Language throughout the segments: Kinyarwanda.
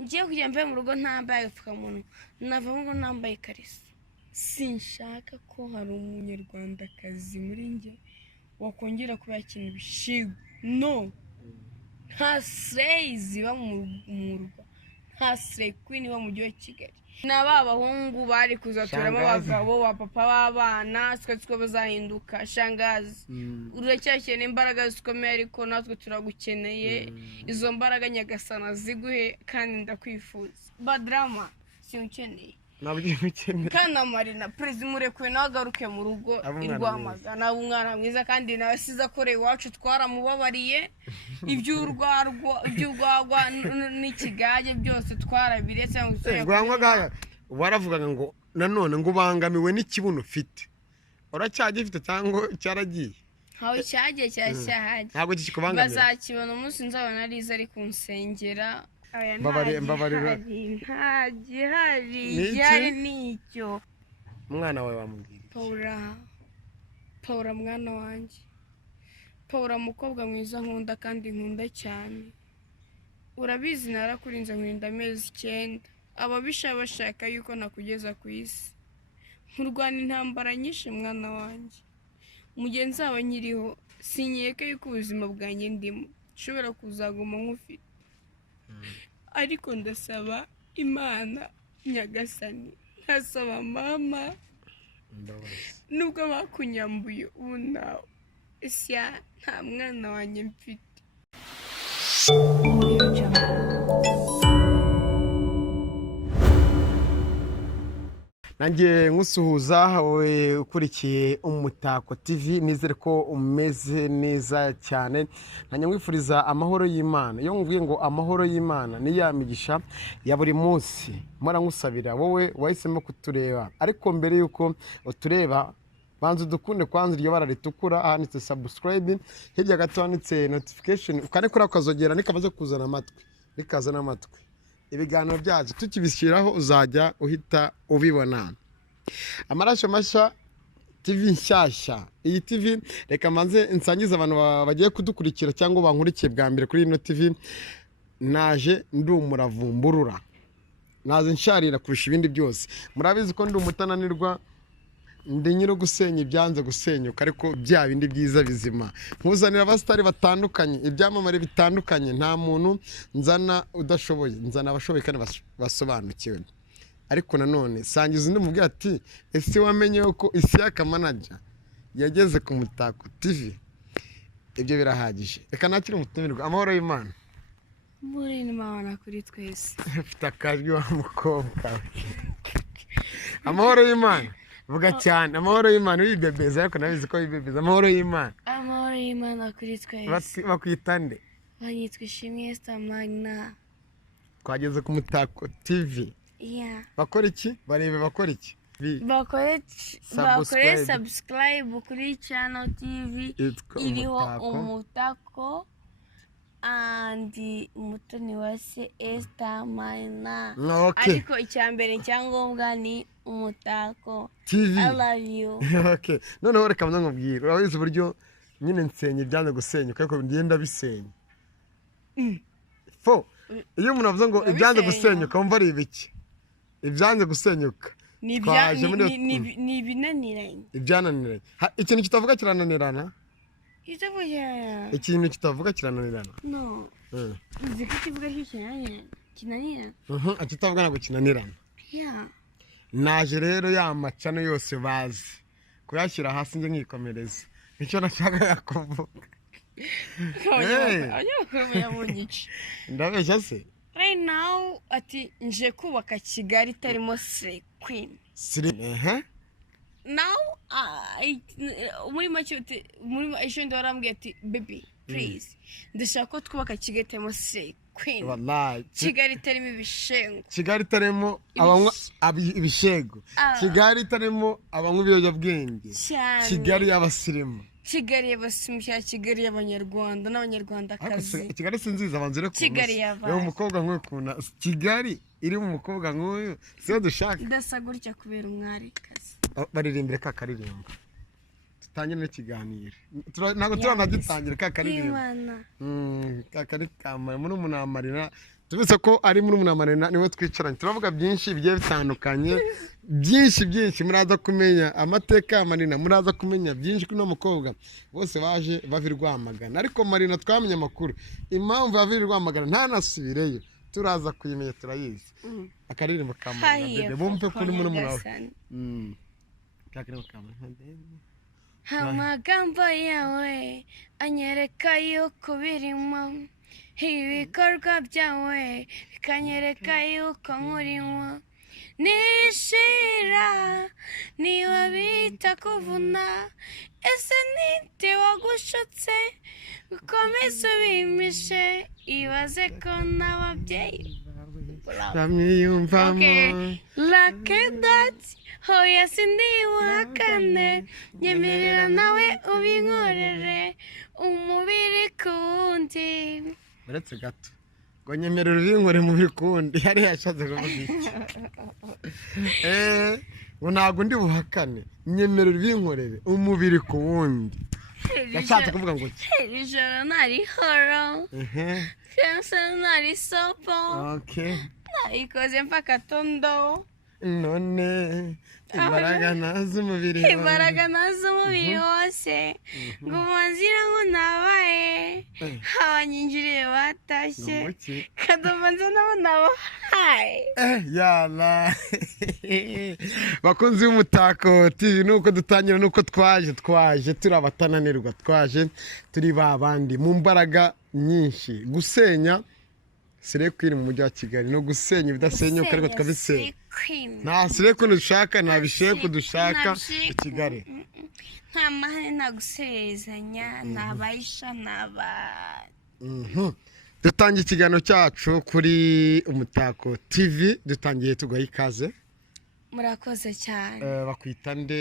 ngiye kujya mve mu rugo ntambaye agapfukamunwa nava ngo nambaye karisa sinshaka ko hari umunyarwandakazi muri njye wakongera kuba yakina ibishigo no nta slay ziba mu murwa nta slay queen iba mu mujyi wa Kigali n'aba bahungu bari kuzaturamo abagabo ba papa b'abana twe bazahinduka shangazi uracyakene imbaraga zikomeye ariko natwe turagukeneye izo mbaraga nyagasana ziguhe kandi ndakwifuza badrama sinkeneye kandi Marina Perezida murekuwe nawe agaruke mu rugo irwamagana umwana mwiza kandi nawe siza kore iwacu twaramubabariye iby'urwagwa n'ikigage byose twarabiretse urwagwa waravugaga ngo nanone ngo ubangamiwe n'ikibuno ufite uracyagifite cyangwa cyaragiye hawe cyagiye cyashyahaje ntabwo kikikubangamira bazakibona umunsi nzabona ariza ari kunsengera mbabarira gihari nicyo umwana wawe wamubwira Paula mwana wanjye Paula mukobwa mwiza nkunda kandi nkunda cyane urabizi narakurinze nkurinda amezi 9 ababisha bashaka yuko nakugeza ku isi nkurwana intambara nyinshi mwana wanjye mugenzi wawe nyiriho sinyeke yuko ubuzima bwanjye ndimo nshobora kuzaguma nkufite ariko ndasaba Imana nyagasani nkasaba mama nubwo bakunyambuye ubu nawe isya nta mwana wanjye mfite nanjye nkusuhuza wowe ukurikiye Umutako TV nizere ko umeze neza cyane nanjye nkwifuriza amahoro y'Imana iyo mvuye ngo amahoro y'Imana ni ya migisha ya buri munsi mpora nkusabira wowe wahisemo kutureba ariko mbere yuko utureba banza dukunde kwanza iryo bara ritukura ahanditse subscribe hirya gato handitse notification ukanekora ukazogera nikamaze kuzana amatwi nikazana amatwi ibiganiro byacu tukibishyiraho uzajya uhita ubibona Amaraso Mashya TV nshyashya iyi TV reka manze nsangiza abantu bagiye kudukurikira cyangwa bankurikiye bwa mbere kuri ino TV naje ndi umuravumburura naze nsharira kurusha ibindi byose murabizi ko ndi umutananirwa ndi nyiro gusenya ibyanze gusenyuka ariko bya bindi byiza bizima nkuzanira abastari batandukanye ibyamamare bitandukanye nta muntu nzana udashoboye nzana abashoboye kandi basobanukiwe ariko nanone sangiza undi mubwira ati ese wamenye ko Isiyaka manager yageze ku Mutako TV ibyo birahagije reka nakire umutumirwa amahoro y'Imana muri Imana kuri twese ufite akajwi wa mukobwa amahoro y'Imana vuga cyane amahoro y'Imana wibebeza ariko nabizi ko wibebeza amahoro y'Imana kuri twese bakwitande banyitwa Ishimwe Esther Magna twageze ku Mutako TV bakora iki barebe bakora iki bakore subscribe kuri channel TV iriho Umutako and umutoni wase Esther Magna ariko icyambere cyangombwa ni Umutako TV I love you okay noneho reka nkubwira urabizi uburyo nyine nsenye byanze gusenyuka ariko ngenda bisenya iyo umuntu avuze ngo ibyanze gusenyuka wumva ari ibiki ibyanze gusenyuka ni ibinaniranye ibyananiranye ikintu kitavuga kirananirana ikintu kitavuga kirananirana no uzi ko kivuga kinanirana kitavuga ntabwo kinanirana naje rero ya macano yose bazi kuyashyira hasi njye nkikomereza nicyo nashakaga kuvuga ndabeshya se right now ati nje kubaka Kigali itarimo slay queen now muri make muri ejo ndarambwiye ati baby please ndashaka ko twubaka Kigali itarimo slay queen wallahi Kigali itarimo ibishengo Kigali itarimo abanywa ibishego Kigali itarimo abanywa ibiyobyabwenge Kigali y'abasirimu Kigali y'abasimusha Kigali y'abanyarwanda n'abanyarwandakazi Kigali sinziza abanzire ku umukobwa nk'uyu kuna Kigali iri mu mukobwa nk'uyu siyo dushaka ndasa gutya kubera umwarikazi baririmbire ka karirimba tutangire n'ikiganiro ntabwo turanagitangira ka karirimba ka kari kamara muri umunamarira tubize ko ari muri Marina niwe twicaranye turavuga byinshi bigiye bitandukanye byinshi muraza kumenya amateka ya Marina muraza kumenya byinshi kuri no mukobwa bose baje bavirwamagana ariko Marina twamenye amakuru impamvu yavirwamagana ntanasubireyo turaza kuyimenya turayizi akaririmbo ka Marina bebe bumve kuri muri murawe kakaririmbo ka Marina amagambo yawe anyereka yuko birimo ibikorwa byawe bikanyereka yuko nkurimo nishira niba bita kuvuna ese nite wagushutse ukomeze ubimishe ibaze ko n'ababyeyi bamwiyumvamo like that hoya sindiwakane nyemerera nawe ubinkorere umubiri kundi uretse gato ngo nyemerera ubinkore mu bikundi yari yashatse kuvuga iki ngo ntabwo ndi buhakane nyemerera ubinkorere umubiri ku wundi yashatse kuvuga ngo iki ijoro nari horo kenshi nari sopo narikoze mpaka tondo none imbaraga nazo umubiri wose ngo umunzira ngo nabaye abanyinjiriye batashye kadobanza nabo nabahaye yala bakunzi b'Umutako TV nuko dutangira nuko twaje turi abatananirwa twaje turi babandi mu mbaraga nyinshi gusenya Sirekwini mu mujyi wa Kigali no gusenya ibidasenyuka ariko twabisenya nta Sirekwini dushaka nta Bisheku dushaka i Kigali nta mahane nta guserezanya nta bayisha naba dutangiye ikiganiro cyacu kuri Umutako TV dutangiye tugaha ikaze murakoze cyane bakwita nde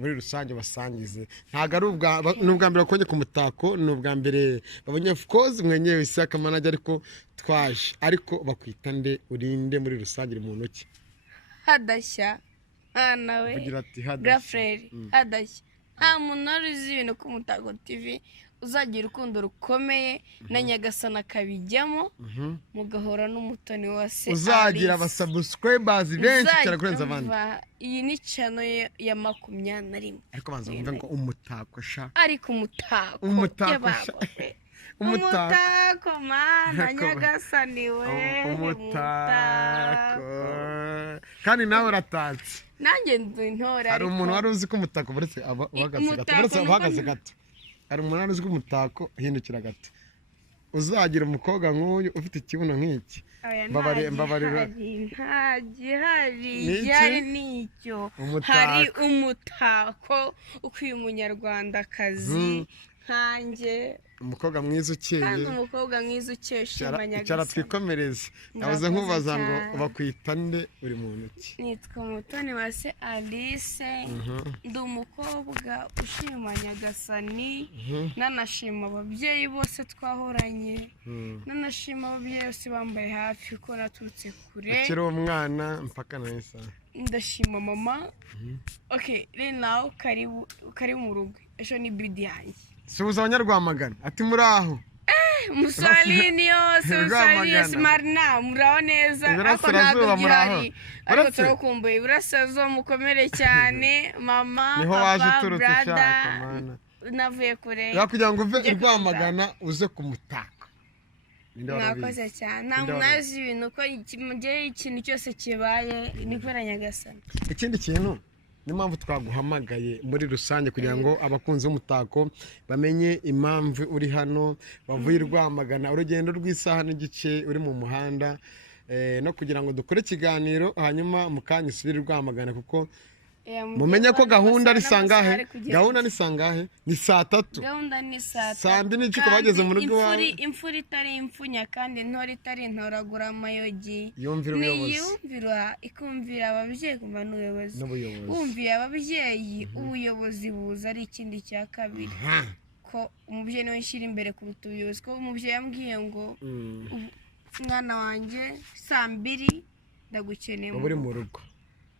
muri rusange basangize ntago ari ubwa mbere bakonye ku Mutako ni ubwa mbere babonye of course mwenyewe Isaka manager ariko twaje ariko bakwita nde urinde muri rusange mu ntoki hadashya nawe ugira ati Grafreri hadashya nta muntu uzi ibintu ku Mutako TV uzagira urukundo rukomeye na Nyagasana akabijyamo mugahora n'umutoni wase uzagira abasubscribers benshi cyane kurenza abandi iyi ni channel ya 21 ariko banza mvuga ngo Umutako sha ariko Umutako mana Nyagasani we Umutako kandi nawe uratatse nanjye ntora hari umuntu wari uzi ko Umutako buretse uhagaze gato hari umuntu uzi ko Umutako hindukira gato uzagira umukobwa nk'uyu ufite ikibuno nk'iki mbabarira hari nicyo hari Umutako ukwiye umunyarwandakazi nkanjye umukobwa mwiza ukeye kandi umukobwa mwiza ukesha Nyagasani cyara twikomereze nabuze nkubaza ngo bakwita nde uri mu ntoki nitwa Mutoni wase Alice ndi umukobwa ushima Nyagasani nanashima ababyeyi bose twahoranye nanashima ababyeyi bose bambaye hafi ko naturutse kure ukiri umwana mpaka na isa ndashima mama rero kari mu rugo ejo ni bidi yanjye suhuza abanyarwamagana ati muri aho Mussolini yose Marina muraho neza ariko ntabwo gihari ariko turakumbuye Iburasirazuba mukomere cyane mama niho waje papa uturutse ushaka brada mana navuye kure kugira ngo uve i Rwamagana uze ku Mutako mwakoze cyane ntabwo nazi ibintu ko ikintu cyose kibaye ni kubera Nyagasani ikindi kintu ni mpamvu twaguhamagaye muri rusange kugira ngo abakunzi b'Umutako bamenye impamvu uri hano bavuye i Rwamagana urugendo rw'isaha n'igice uri mu muhanda no kugira ngo dukore ikiganiro hanyuma mukanya usubire i Rwamagana kuko mumenye ko gahunda ari sangahe ni saa 3 gahunda ni saa 3 saa 2 n'icyo bageze mu rugo wawe imfura itari imfunya kandi ntori itari ntoragura amayogi yumvira ubuyobozi yumvira ikumvira ababyeyi kumva n'ubuyobozi wumviye ababyeyi ubuyobozi buza ari ikindi cya kabiri ko umubyeyi niwe nshyira imbere kuruta ubuyobozi ko umubyeyi yambwiye ngo mwana wanjye saa 2 ndagukeneye uri mu rugo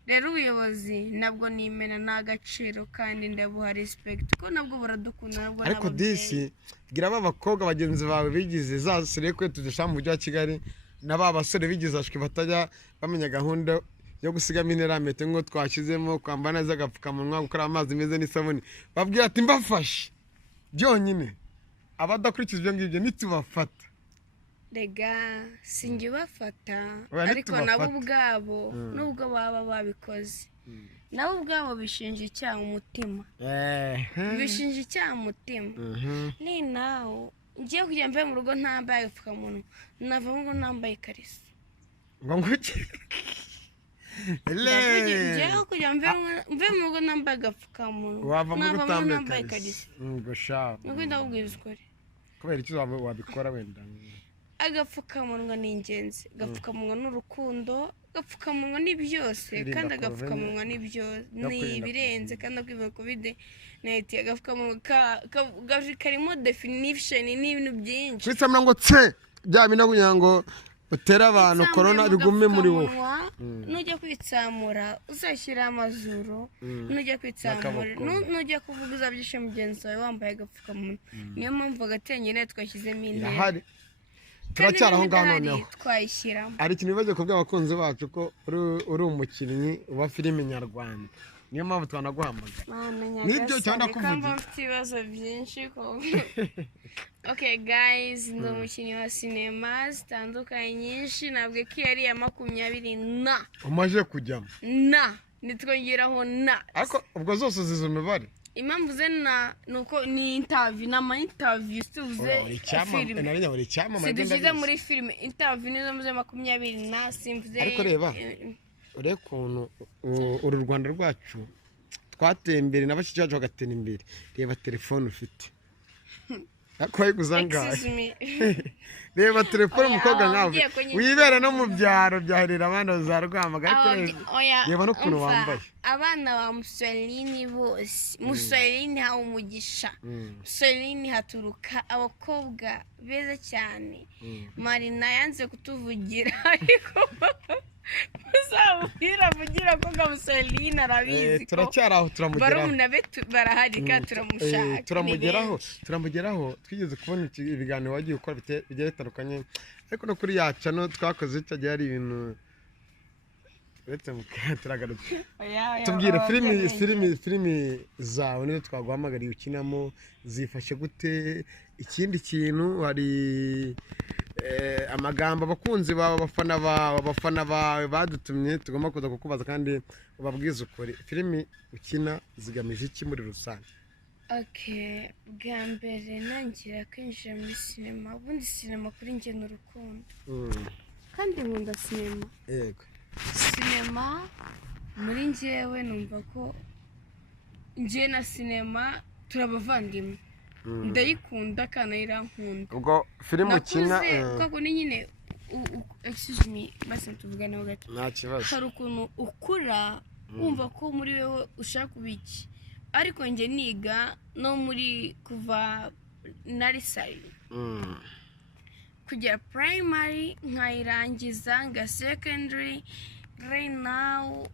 rero ubuyobozi nabwo nimena n'agaciro kandi ndabuha respect ko nabwo buradukunda nabwo ariko disi gira abakobwa bagenzi bawe bigize zasire kwe tudesha mu mujyi wa Kigali n'aba basore bigize ashwe batajya bamenya gahunda yo gusigamo interamete ngo twashizemo kwambana neza agapfukamunwa gukora amazi meze n'isabuni babwira ati mbafashe byonyine abadakurikiza ibyo ngibyo nitubafata rega sinjye bafata ariko nabo ubwabo nubwo baba babikoze nabo ubwabo bishinja icyaha umutima bishinja icyaha umutima ni nawe ngiye kujya mve mu rugo ntambaye agapfukamunwa navamo ngo nambaye ikariso ngo nguke ngiye kujya mve mu rugo nambaye agapfukamunwa navamo nambaye ikariso ngo shaho nuko ndakubwiza ukuri kubera icyo wabikora wenda agapfukamunwa ni ingenzi agapfukamunwa n'urukundo agapfukamunwa ni byose kandi agapfukamunwa ni ibirenze kandi akwivuga covid 19 agapfukamunwa karimo definition n'ibintu byinshi kwisamura ngo tse bya bino kugira ngo utera abantu corona bigume muri wowe nujya kwitsamura uzashyira amazuru nujya kwitsamura nujya kuvuga uzabyishe mugenzi wawe wambaye agapfukamunwa niyo mpamvu agatenyene twashyizemo intera turacyari aho ngaho noneho twayishyiramo ari ikintu bibaze ku bw'abakunzi bacu ko uri umukinnyi wa filime nyarwanda niyo mpamvu twanaguhamagara nibyo cyangwa kuvugira mfite ibibazo byinshi okay guys ndi umukinnyi wa sinema zitandukanye nyinshi nabwo ko yari ya 20 umaze kujyamo nitwongeraho ariko ubwo zose zizo imibare impamvu ze nuko ni interview interview tuvuze filime sidushyize muri filime interview nizo muze 20 simvuze ariko reba urebe ukuntu uru Rwanda rwacu twateye imbere n'abashiki bacu bagatera imbere reba telefone ufite ariko ayiguzangaye reba telefone umukobwa nkawe wibera no mu byaro byaherera abana bazarwamaga reba no kuntu wambaye abana ba Mussolini bose Mussolini ha umugisha Mussolini haturuka abakobwa beza cyane Marina yanze kutuvugira ariko uzabwira vugira ko Mussolini arabizi ko turacyaraho turamugeraho barumuna be barahari kandi turamushaka turamugeraho twigeze kubona ibiganiro wagiye ukora bigiye bitandukanye ariko no kuri yaca no twakoze cyagiye ari ibintu uretse turagarutse tubwire filimi zawe nizo twaguhamagariye ukinamo zifashe gute ikindi kintu hari amagambo abakunzi bawe abafana bawe badutumye tugomba kuza kukubaza kandi ubabwiza ukuri filimi ukina zigamije iki muri rusange bwa mbere nangira kwinjira muri sinema ubundi sinema kuri njye ni urukundo kandi nkunda sinema yego sinema muri njyewe numva ko njye na sinema turabavandimwe ndayikunda kandi irankunda ubwo filime ukina kuko ni nyine excuse me basi tuvugana ho gato nta kibazo hari ukuntu ukura wumva ko muri wewe ushaka ubiki ariko njye niga no muri kuva nursery kujya primary nkayirangiza nga secondary right now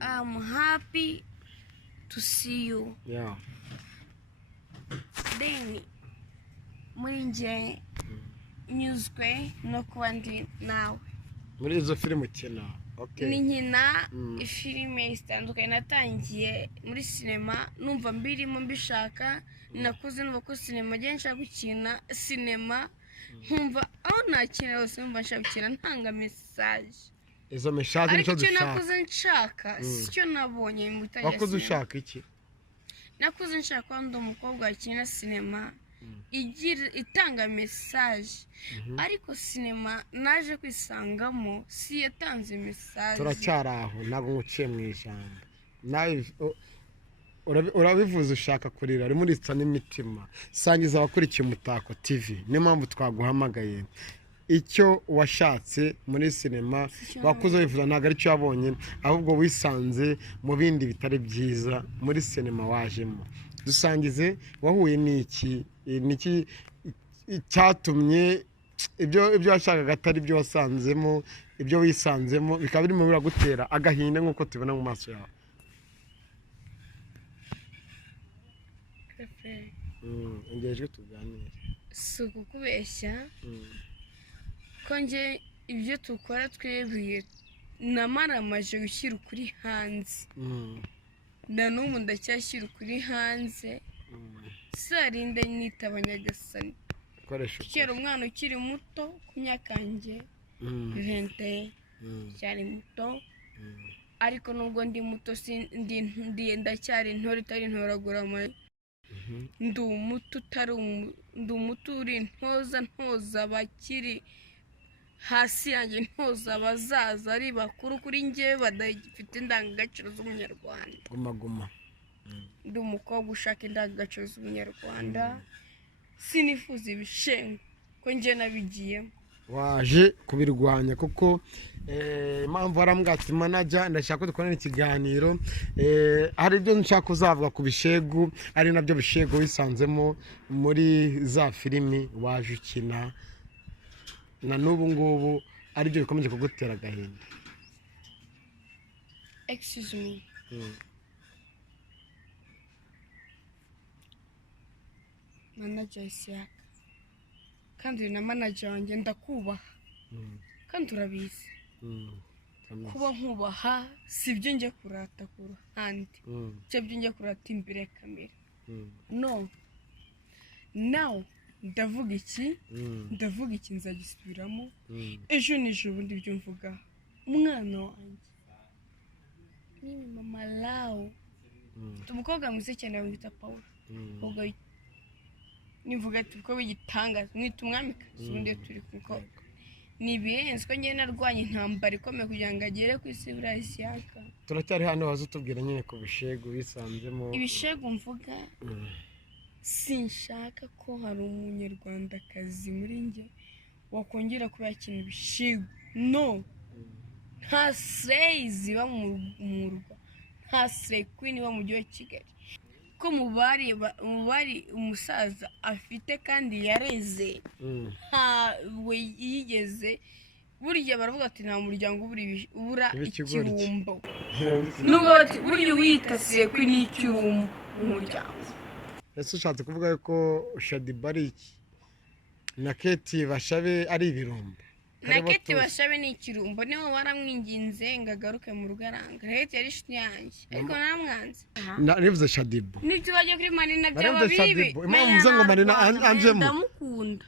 I'm happy to see you then muri njye nyuzwe no kuba ndi nawe muri izo filime ukina ni nkina filime zitandukanye natangiye muri sinema numva mbirimo mbishaka nakuze numva ko sinema njye nshaka gukina sinema nkumva aho nakina hose numva nshaka gukina ntanga message izo message nico dushaka ariko nakuze nshaka sicyo nabonye mu gutangira wakuze ushaka iki nakuze nshaka ko ndi umukobwa wakina sinema itanga message ariko sinema naje kwisangamo si yatanze message turacyaraho ntabwo nguciye mu ijambo nawe urabivuze ushaka kurira ari muri tsa n'imitima sangiza abakurikiye Umutako TV niyo mpamvu twaguhamagaye icyo washatse muri sinema wakuze wifuza ntabwo aricyo wabonye ahubwo wisanze mu bindi bitari byiza muri sinema wajemo dusangize wahuye n'iki cyatumye ibyo washakaga atari byo wasanzemo, ibyo wisanzemo bikaba birimo biragutera agahinda nk'uko tubona mu maso yawe. Engejwe tuganire. Si ukukubeshya ko njye ibyo dukora twebwe namaramaje gushyira ukuri hanze, na n'ubu ndacyashyira ukuri hanze, sarinde nitaba Nyagasani. Kera umwana ukiri muto ku myaka yanjye 20 cyari muto, ariko nubwo ndi muto ndacyari intore itari intoragura ndi umuto uri ntoza bakiri hasi yanjye, ntoza abazaza ari bakuru kuri njye badafite indangagaciro z'umunyarwanda. Guma ndi umukobwa ushaka indangagaciro z'umunyarwanda, sinifuza ibishengo ko njye nabigiyemo. Waje kubirwanya kuko impamvu warambwatse manager ndashaka ko dukorana ikiganiro, hari ibyo nshaka kuzavuga ku bishegu, ari nabyo bishegu wisanzemo muri za filimi waje ukina, na n'ubu ngubu aribyo bikomeje kugutera agahinda. Excuse me. Manager Isiaka, kandi uri na manager wanjye ndakubaha, kandi urabizi kuba nkubaha si byo njye kurata ku ruhande, cyo byo njye kurata imbere ya kamera. No, now ndavuga iki nzagisubiramo ejo n'ejo bundi ibyo mvuga. Umwana wanjye ni mama Lao, umukobwa mwiza cyane witwa Paul, ubwo nivuga ati ko bigitangaza mwita umwamikazi ubundi turi kuko nibirenze ko njye narwanye intambara ikomeye kugira ngo agere ku isi buriya Isiaka. Turacyari hano, waza utubwira nyine ku bishegu wisanzemo. Ibishegu mvuga, sinshaka ko hari umunyarwandakazi muri njye wakongera kuba yakina ibishegu. No, nta slay ziba mu murwa, nta slay queen iba mu mujyi wa Kigali. Ko mubari umusaza afite kandi yareze, ntawe yigeze. Burya baravuga ati nta muryango ubura ikirumbo, nubwo bati burya witasiye kuri n'ikirumbo mu muryango. Ese ushatse kuvuga ko Shadiba ari iki na Keti Bashabe ari ibirumbo? Na Keti Bashabe ni ikirumbo, niho waramwinginze ngo agaruke mu rugo aranga. Keti yari inshuti yanjye ariko naramwanze. Nivuze Shadiba nibyo bajya kuri Marina byaba bibi. Impamvu nze ngo Marina anjemo, ndamukunda.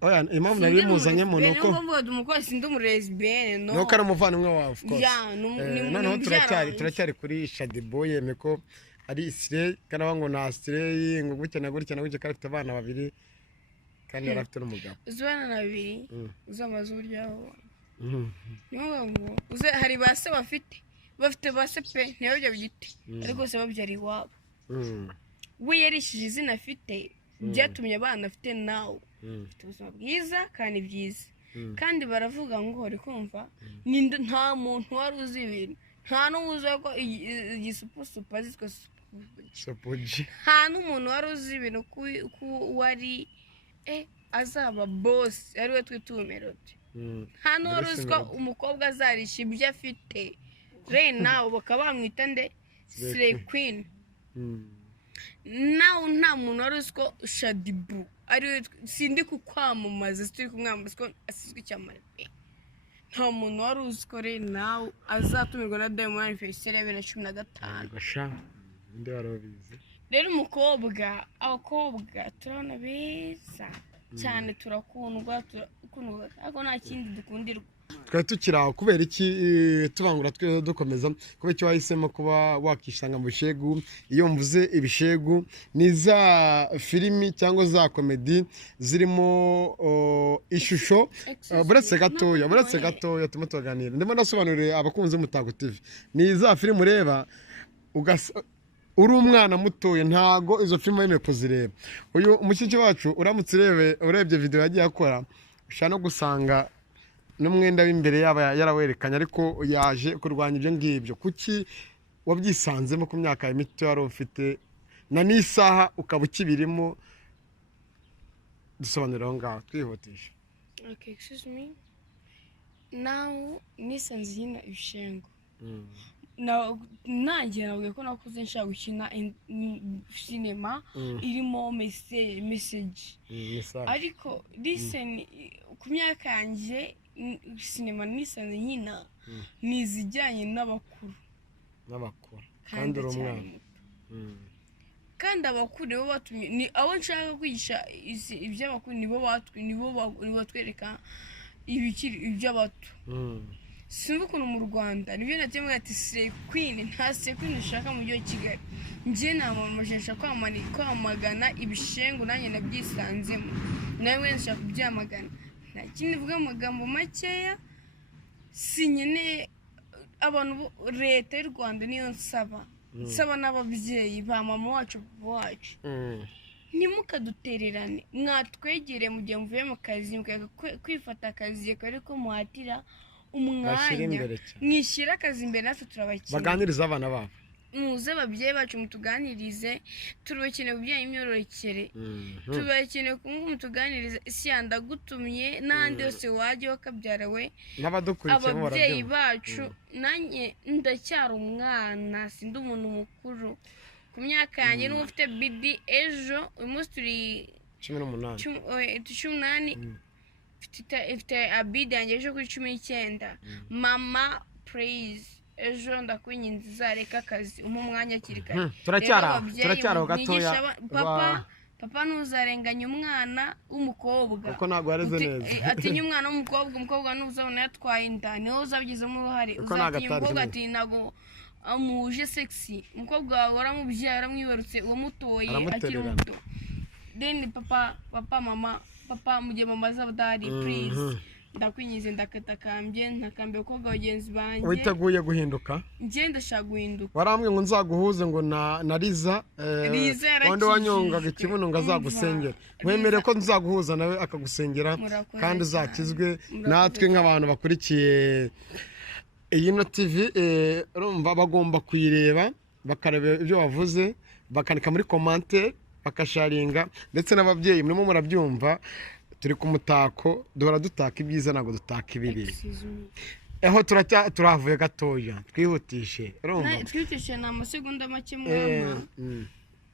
Oya, impamvu nari muzanyemo nuko umukozi ndi umurezibene, no nuko ari umuvandimwe wawe, of course. Noneho turacyari kuri Shadiba, yeme ko ari Isirayeli, kandi ngo na Isirayeli ngo gutya na gutya na gutya, kandi afite abana babiri kandi yari afite n'umugabo. Uzabana na babiri uzamaze uburyaho. Niyo ngo hari base bafite base pe niyo byo bigiti, ariko se babyari iwabo. We yarishije izina afite byatumye abana afite nawe ubuzima bwiza kandi byiza. Kandi baravuga ngo uri kumva, nta muntu wari uzi ibintu, nta n'uzi ko igisupusupa zitwa Sopoji, nta n'umuntu wari uzi ibintu ko wari azaba boss, ari we twita Melody. Nta n'uwari uzi ko umukobwa azarisha ibyo afite. Rero nawe bakaba bamwita nde Slay Queen. Nawe nta muntu wari uzi ko Shadibu ari we, sindi kukwamamaza, turi kumwamamaza ko asizwe icyamare pe. Nta muntu wari uzi ko rero nawe azatumirwa na Diamond Festival ya 2015. gasha ndi warobize. Rero abakobwa turabona beza cyane, turakundwa ariko nta kindi dukundirwa. Twari tukiri aho kubera iki tubangura twe dukomeza, kubera icyo wahisemo kuba wakishanga mu bishegu. Iyo mvuze ibishegu ni za filimi cyangwa za komedi zirimo ishusho. Buretse gatoya tuma tuganira, ndimo ndasobanurira abakunzi b'Umutako TV. Ni za filimi ureba uri umwana mutoye, ntago izo filimi yemeye kuzireba. Uyu umushyitsi wacu uramutse urebye video yagiye akora, ushaka no gusanga n'umwenda w'imbere yaba yarawerekanye, ariko yaje kurwanya ibyo ngibyo. Kuki wabyisanzemo ku myaka ya mito yari ufite na n'isaha ukaba ukibirimo? Dusobanurira aho ngaho twihutisha. Okay, excuse me. Now nisanze nkina ibishengo. Nanjye nabwiye ko nakuze nshaka gukina cinema irimo message. Ariko listen ku myaka yanjye cinema nisanze nkina nizijyanye n'abakuru kandi uri umwana kandi abakuru bo batumye ni abo nshaka kwigisha iby'abakuru nibo batwereka ibikiri iby'abato. Simba ukuntu mu Rwanda nibyo natemwe ati Slay Queen nta Slay Queen ushaka mu gihe Kigali nje namamajensha kwamagana ibishengo nanjye nabyisanzemo nawe nshaka kubyamagana nta kindi vuga amagambo makeya sinyene abantu leta y'u Rwanda niyo nsaba n'ababyeyi ba mama wacu ntimukadutererane mwatwegere mu gihe mvuye mu kazi kwifata akazi ariko muhatira umwanya mwishyira akazi imbere natwe turabakina baganiriza abana babo muze ababyeyi bacu mutuganirize turubakeneye ubyeyi imyororokere tubakeneye kumwe mutuganirize isi yandagutumye n'andi yose wajye wakabyarawe n'abadukurikiye ababyeyi bacu nanjye ndacyari umwana sindi umuntu mukuru ku myaka yanjye n'ubu ufite bidi ejo uyu munsi turi 18 ifite abidi yanjye ejo kuri 19 mama please ejo ndakwinginze uzareka akazi umwanya akiri kare turacyaraho gatoya papa ntuzarenganya umwana w'umukobwa kuko ntabwo yareze neza atinya umwana umukobwa ntuzabona yatwaye inda niho uzabigizemo uruhare uzatinya umukobwa ati ntabwo amuje sexy umukobwa wawe waramubyaye aramwibarutse uwamutoye akiri muto then papa mama mujye mama zadari please ndakwinyize ndakatakambye ntakambiye ko bagenzi banjye witeguye guhinduka nje ndashaka guhinduka warambwe ngo nzaguhuze ngo na Liza wande wanyongaga ikibuno ngo azagusengera mwemere ko nzaguhuza nawe akagusengera kandi uzakizwe natwe nk'abantu bakurikiye Iyino TV urumva bagomba kuyireba bakareba ibyo wavuze bakanika muri commentaire bakasharinga ndetse n'ababyeyi murimo murabyumva turi ku mutako duhora dutaka ibyiza ntabwo dutaka ibibi eho turavuye gatoya twihutishe twihutishe na amasegonda make mwana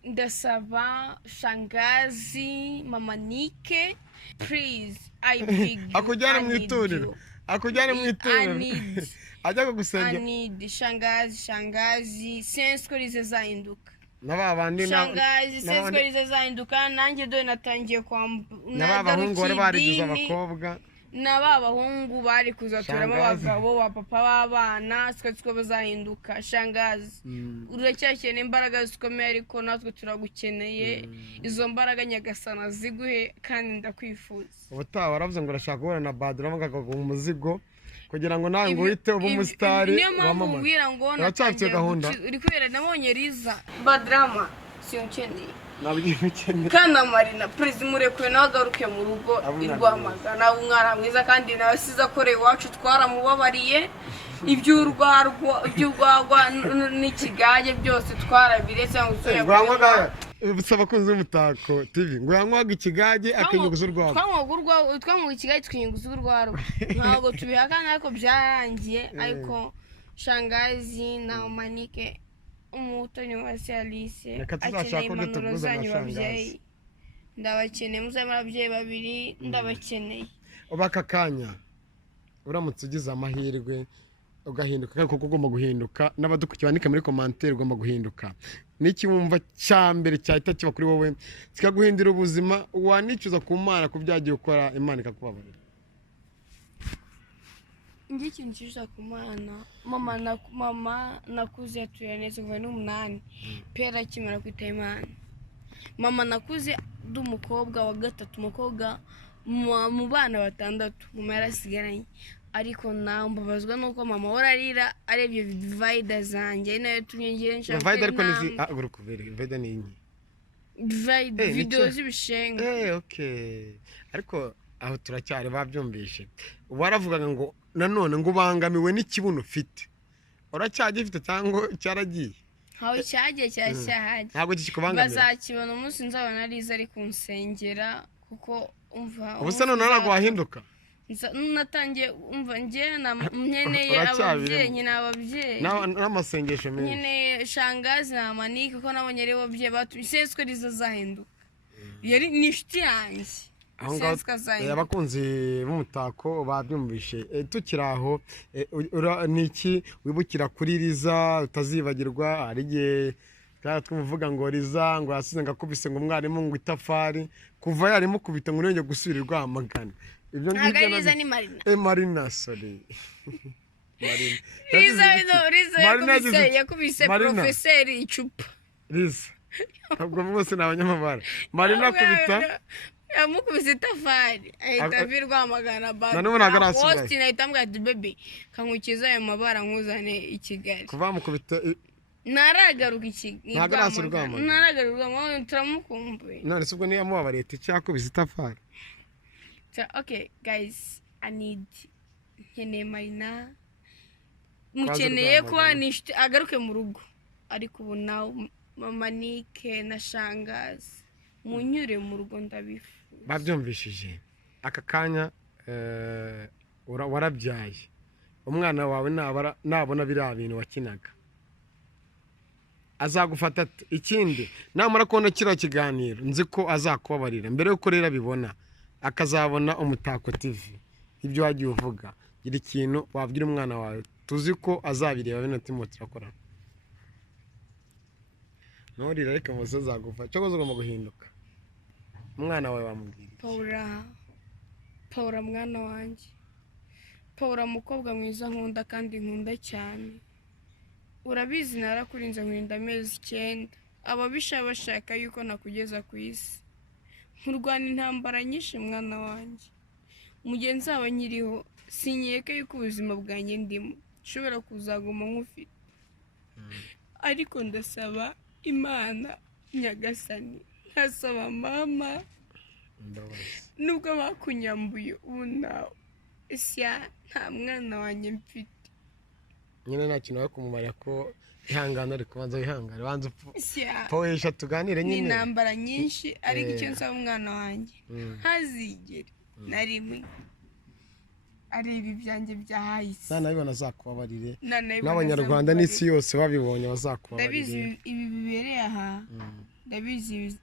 ndasaba shangazi mama Nike please I beg you akujyane mu itorero ajya kugusengera shangazi sense ko rize zahinduka n'ababandi shangazi sense ko rize zahinduka nanjye do natangiye n'abahungu bari barigize abakobwa n'abahungu bari kuzaturamo abagabo ba papa b'abana twe bazahinduka shangazi uracyakeneye imbaraga zikomeye ariko natwe turagukeneye izo mbaraga nyagasana ziguhe kandi ndakwifuza ubutaha waravuze ngo urashaka guhura na Badra bakaguha umuzigo kugira ngo nawe ngo uhite uba umusitari niyo mpamvu ubwira ngo natangiye gahunda uri kubera nabonye Liza Badrama simukeneye kandi Marina perezida murekuye nawe agaruke mu rugo irwamagana umwana mwiza kandi nawe asize akoreye iwacu twaramubabariye iby'urwagwa n'ikigage byose twarabiretse bisaba kunzi umutako TV ngo yanywaga ikigage akinyuguza urwagwa twanywaga ikigage twinyuguza urwagwa ntabwo tubihakana ariko byarangiye ariko shangazi na Manike umutoni wa Alice akeneye impanuro zanyu babyeyi ndabakeneye muzaba ababyeyi babiri ndabakeneye ubaka kanya uramutse ugize amahirwe ugahinduka kuko ugomba guhinduka n'abadukurikiye bandika muri commentaire ugomba guhinduka niki wumva cyambere cyahita kiba kuri wowe kikaguhindira ubuzima wanicuza ku Mana kubyagiye ukora Imana ikakubabarira Ngi kintu cyuza ku Mana mama nakuze yatuye neza kuva n'umunani pera kimara kwita Imana mama nakuze ndumukobwa wa gatatu umukobwa mu bana batandatu mama yarasigaranye ariko nambabazwa nuko mama orarira arebye divide zanjye nayo tunyengere nshaka divide ariko nizi agurukubere divide ni inyi divide video zibishenga okay ariko aho turacyari babyumvishe waravugaga ngo nanone ngo bangamiwe n'ikibuno ufite uracyagifite cyangwa cyaragiye hawe cyagiye cyashyahaje ntabwo kikubangamira bazakibona umunsi nzabona Liza ari kunsengera kuko umva ubusa none ntabwo wahinduka natangiye umva njye nkeneye Uracyabirimo. ababyeyi n'amasengesho menshi. nkeneye shangazi na manike kuko nabonye ari ababyeyi batumye senswe rizo zahinduka yari ni inshuti yanjye aho ngaho abakunzi b'umutako babyumvishe. Tukiri aho ni iki wibukira kuri Liza utazibagirwa? Hari igihe twumuvuga ngo Liza ngo yasize ngo akubise ngo umwarimu ngo itafari, kuva yarimo kubita ngo niyongeye gusubira Rwamagana. Ibyo ngibyo Liza ni Marina. Marina, sorry. Liza yakubise profeseri icupa. Liza ntabwo bose ni abanyamabara. Marina akubita yamukubise itafari ahita ava i Rwamagana posti ahita ambwira ati bebe kangukiza ayo mabara nkuzane i Kigali. kuva mukubita naragaruka Rwamagana turamukumbuye. none se ubwo niyo yamubabariye ati yakubise itafari. Okay guys, nkeneye Marina, mukeneye ko nishite agaruke mu rugo, ariko ubu nawe mama Nike na shangazi munyure mu rugo ndabifuza. Babyumvishije aka kanya warabyaye umwana wawe nabona biriya bintu wakinaga azagufata ikindi namara kubona kiriya kiganiro nzi ko azakubabarira mbere yuko rero abibona akazabona Umutako TV. Ibyo wagiye uvuga gira ikintu wabwira umwana wawe tuzi ko azabireba bino turimo turakora. Nturira reka muze azagufata cyo ugomba guhinduka. Umwana wawe wamubwira Paula mwana wanjye, Paula mukobwa mwiza nkunda kandi nkunda cyane. Urabizi narakurinze nkurinda amezi 9. Ababisha bashaka yuko nakugeza ku isi. Nkurwana intambara nyinshi mwana wanjye. Mugenzi wawe nyiriho sinyeke yuko ubuzima bwanjye ndimo nshobora kuzaguma nkufite. Ariko ndasaba Imana Nyagasani, nkasaba mama nubwo bakunyambuye ubu nawe nta mwana wanjye mfite. Nyine nta kintu wakumumara ko ihangana ariko banza wihangane banza poesha tuganire nyine. Ni intambara nyinshi ariko icyo nsaba umwana wanjye ntazigere na rimwe ari ibi byanjye byahise. Nabibona azakubabarire n'abanyarwanda n'isi yose babibonye bazakubabarire. Ndabizi ibi bibereye aha, ndabizi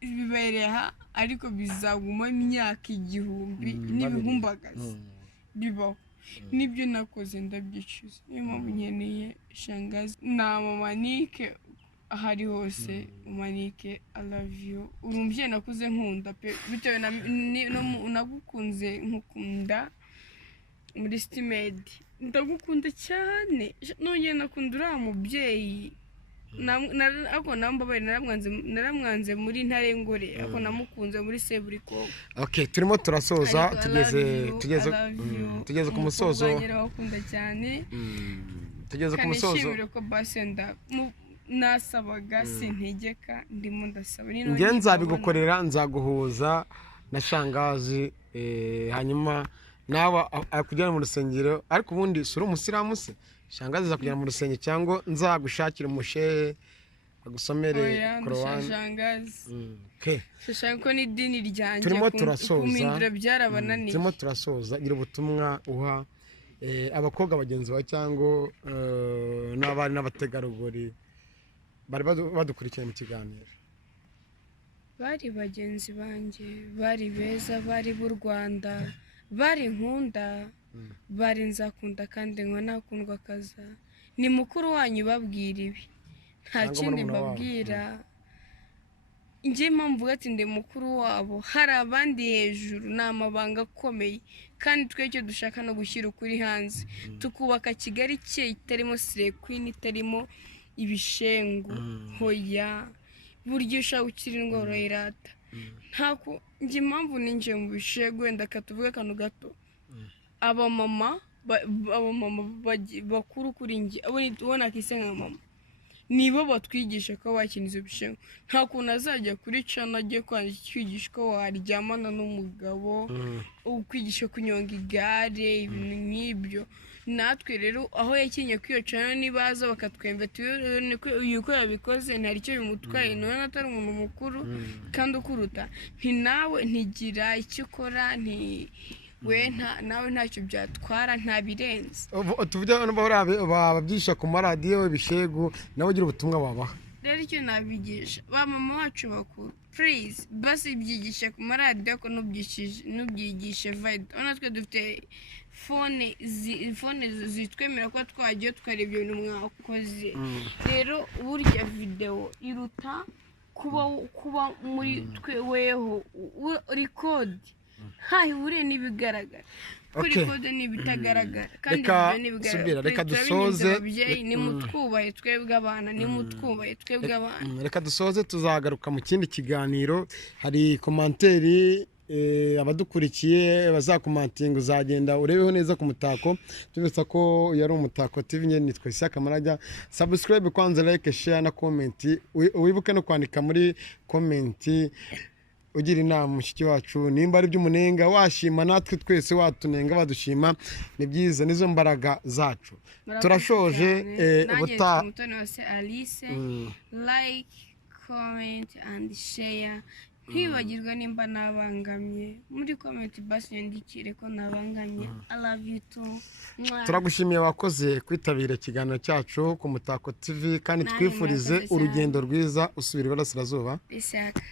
bibereye aha ariko bizaguma imyaka 1000 n'ibihumbagazi bibaho. Nibyo nakoze ndabyicuza. Niyo mpamvu nkeneye shangazi na mama Nike ahari hose. Manike I love you. Urumvye nakuze nkunda pe bitewe nagukunze nkukunda muri Stimade. Ndagukunda cyane nongeye nakunda uriya mubyeyi ako nambabaye naramwanze muri Ntarengore ako namukunze muri Seburikoko. Okay, turimo turasoza tugeze ku musozo. Bakunda cyane tugeze ku musozo. Kanishimire ko basenda nasabaga sintegeka ndimo ndasaba. Nge nzabigukorera nzaguhuza na shangazi hanyuma nawe akujyana mu rusengero. Ariko ubundi sura umusiramu se shangazi zakujyana mu rusengero cyangwa nzagushakira umushehe agusomere Korowani. Shashaka ko ni dini ryanjye turimo turasoza kumindura byarabananiye. Turimo turasoza gira ubutumwa uha abakobwa bagenzi bawe cyangwa n'abari n'abategarugori bari badukurikiye mu kiganiro. Bari bagenzi banjye, bari beza, bari b'u Rwanda, bari nkunda, bari nzakunda kandi ngo nakundwa kaza. Ni mukuru wanyu babwira ibi nta kindi mbabwira. Njye mpamvu ati ndi mukuru wabo, hari abandi hejuru n'amabanga akomeye kandi twecyo dushaka no gushyira ukuri hanze tukubaka Kigali cye itarimo Queen itarimo ibishengu hoya buryo ushaka gukira indwara irata. Ntako njye impamvu ninjiye mu bishego wenda katuvuga kanu gato. Abamama bakuru kuri njye abo nitubona kise nka mama nibo batwigisha ko bakiniza ibishengo. Nta kuntu azajya kuri cana agiye kwigisha ko waryamana n'umugabo, ukwigisha kunyonga igare, ibintu nk'ibyo. Natwe rero aho yakinye kwiyocana nibaza bakatwemba yuko yabikoze ntari cyo bimutwaye none atari umuntu mukuru kandi ukuruta. Nti nawe ntigira icyo ukora, nti we nawe ntacyo byatwara nta birenze. tuvuge babyisha ku maradiyo ibishegu nawe ugira ubutumwa wabaha. Rero icyo nabigisha ba mama wacu bakuru, please basi byigishe ku maradiyo ko nubyigishe video. Twe dufite fone zitwemera ko twagiye tukareba ibintu mwakoze. Rero burya video iruta kuba muri tweweho record hure n'ibigaragara. Kuri kode n'ibitagaragara kandi ibyo n'ibigaragara. Reka dusoze, nimutwubaye twebwe abana, nimutwubaye twebwe abana. Reka dusoze, tuzagaruka mu kindi kiganiro. Hari komanteri abadukurikiye bazakomantinga, uzagenda urebeho neza ku Mutako. Tubitsa ko yari Umutako TV, nyene nitwa Isaka Marajya. Subscribe kwanza, like, share na comment. Wibuke no kwandika muri comment ugira inama mushiki wacu, nimba ari by'umunenga washima, natwe twese watunenga badushima, ni byiza, nizo mbaraga zacu. Turashoje ubutaha. Alice, like, comment and share. Kwibagirwa nimba nabangamye muri comment basi yandikire ko nabangamye. I love you too. Turagushimiye wakoze kwitabira ikiganiro cyacu ku Mutako TV, kandi twifurize urugendo rwiza usubira Iburasirazuba. Isaka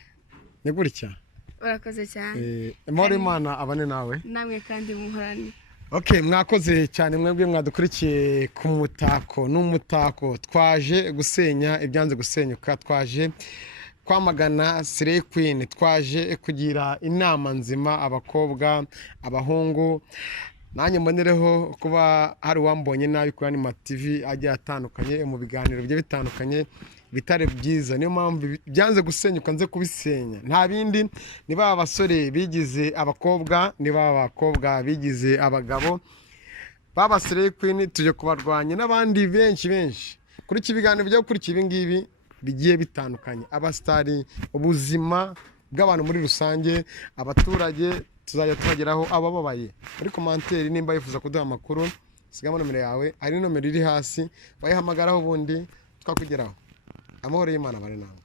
ni gutya. Urakoze cyane. Amahoro y'Imana abane nawe. Namwe kandi muhorane. Okay, mwakoze cyane mwebwe mwadukurikiye ku Mutako. N'Umutako twaje gusenya ibyanze gusenyuka, twaje kwamagana Slay Queen, twaje kugira inama nzima abakobwa, abahungu. Nanjye mbonereho kuba hari wambonye nabi kuri Anima TV ajya atandukanye mu biganiro bye bitandukanye bitare byiza. Niyo mpamvu byanze gusenyuka nze kubisenya. Nta bindi, ni ba basore bigize abakobwa, ni ba bakobwa bigize abagabo. Baba Slay Queen tuje kubarwanya n'abandi benshi kuri iki biganiro byo kuri ibi ngibi bigiye bitandukanye. Abastari, ubuzima bw'abantu muri rusange, abaturage tuzajya tubageraho abababaye. Muri komanteri nimba yifuza kuduha amakuru, sigamo nomero yawe, hari nomero iri hasi, bayihamagaraho ubundi twakugeraho. Amahoro y'Imana bari nawe.